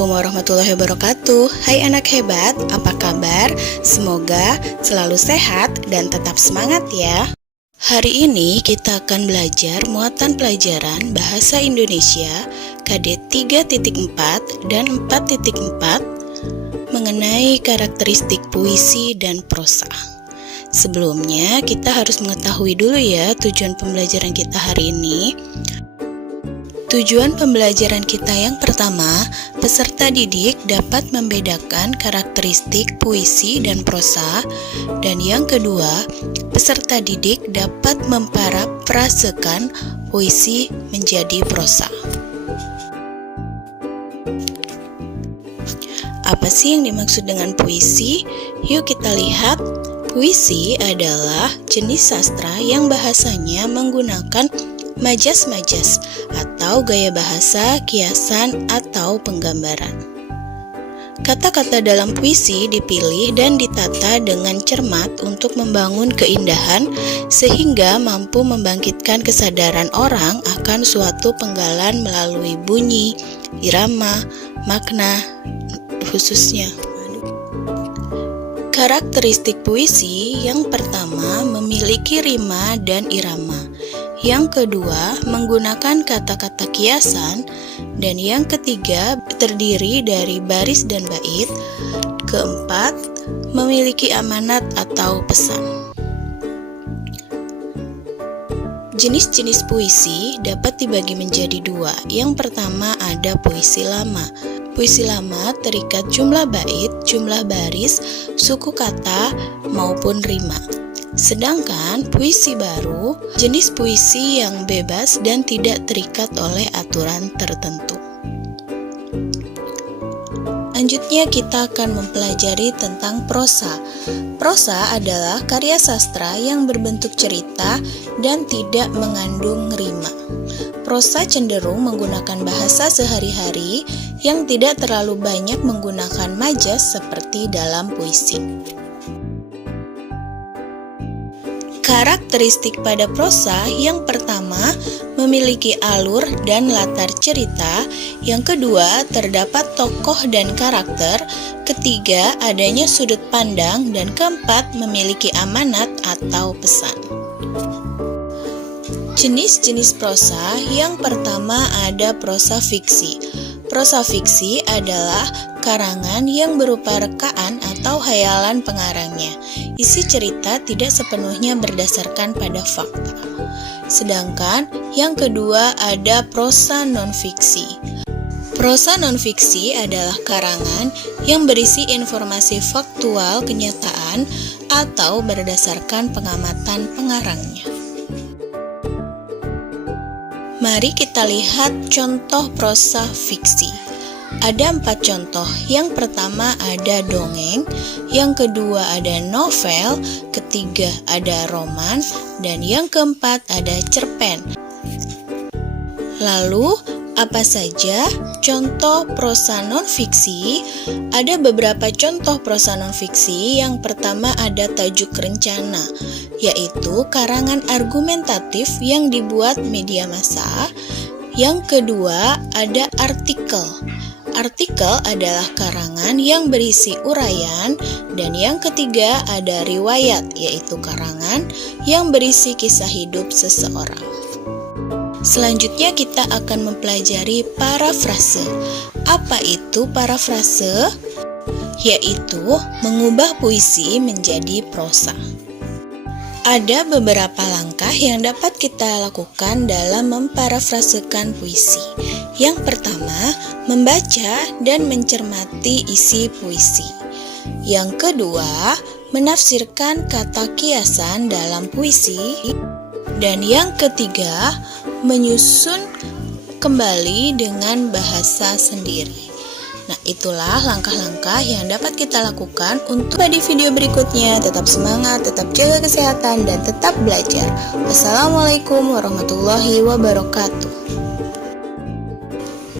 Assalamualaikum warahmatullahi wabarakatuh. Hai anak hebat, apa kabar? Semoga selalu sehat dan tetap semangat ya. Hari ini kita akan belajar muatan pelajaran Bahasa Indonesia KD 3.4 dan 4.4 mengenai karakteristik puisi dan prosa. Sebelumnya kita harus mengetahui dulu ya tujuan pembelajaran kita hari ini. Tujuan pembelajaran kita yang pertama, peserta didik dapat membedakan karakteristik puisi dan prosa. Dan yang kedua, peserta didik dapat memparafrasekan puisi menjadi prosa. Apa sih yang dimaksud dengan puisi? Yuk kita lihat. Puisi adalah jenis sastra yang bahasanya menggunakan majas-majas atau gaya bahasa, kiasan, atau penggambaran. Kata-kata dalam puisi dipilih dan ditata dengan cermat untuk membangun keindahan sehingga mampu membangkitkan kesadaran orang akan suatu penggalan melalui bunyi, irama, makna khususnya. Karakteristik puisi yang pertama memiliki rima dan irama. Yang kedua, menggunakan kata-kata kiasan. Dan yang ketiga, terdiri dari baris dan bait. Keempat, memiliki amanat atau pesan. Jenis-jenis puisi dapat dibagi menjadi dua. Yang pertama ada puisi lama. Puisi lama terikat jumlah bait, jumlah baris, suku kata, maupun rima. Sedangkan puisi baru, jenis puisi yang bebas dan tidak terikat oleh aturan tertentu. Selanjutnya kita akan mempelajari tentang prosa. Prosa adalah karya sastra yang berbentuk cerita dan tidak mengandung rima. Prosa cenderung menggunakan bahasa sehari-hari yang tidak terlalu banyak menggunakan majas seperti dalam puisi. Karakteristik pada prosa yang pertama memiliki alur dan latar cerita, yang kedua terdapat tokoh dan karakter, ketiga adanya sudut pandang, dan keempat memiliki amanat atau pesan. Jenis-jenis prosa yang pertama ada prosa fiksi. Prosa fiksi adalah karangan yang berupa rekaan atau hayalan pengarangnya. Isi cerita tidak sepenuhnya berdasarkan pada fakta. Sedangkan yang kedua ada prosa non-fiksi. Prosa non-fiksi adalah karangan yang berisi informasi faktual kenyataan atau berdasarkan pengamatan pengarangnya. Mari kita lihat contoh prosa fiksi. Ada 4 contoh. Yang pertama ada dongeng, yang kedua ada novel, ketiga ada roman, dan yang keempat ada cerpen. Lalu, apa saja contoh prosa non-fiksi? Ada beberapa contoh prosa non-fiksi. Yang pertama ada tajuk rencana, yaitu karangan argumentatif yang dibuat media massa. Yang kedua ada artikel. Artikel adalah karangan yang berisi uraian. Dan yang ketiga ada riwayat, yaitu karangan yang berisi kisah hidup seseorang. Selanjutnya kita akan mempelajari parafrase. Apa itu parafrase? Yaitu mengubah puisi menjadi prosa. Ada beberapa langkah yang dapat kita lakukan dalam memparafrasekan puisi. Yang pertama, membaca dan mencermati isi puisi. Yang kedua, menafsirkan kata kiasan dalam puisi. Dan yang ketiga, menyusun kembali dengan bahasa sendiri. Nah, itulah langkah-langkah yang dapat kita lakukan untuk di video berikutnya. Tetap semangat, tetap jaga kesehatan, dan tetap belajar. Wassalamualaikum warahmatullahi wabarakatuh.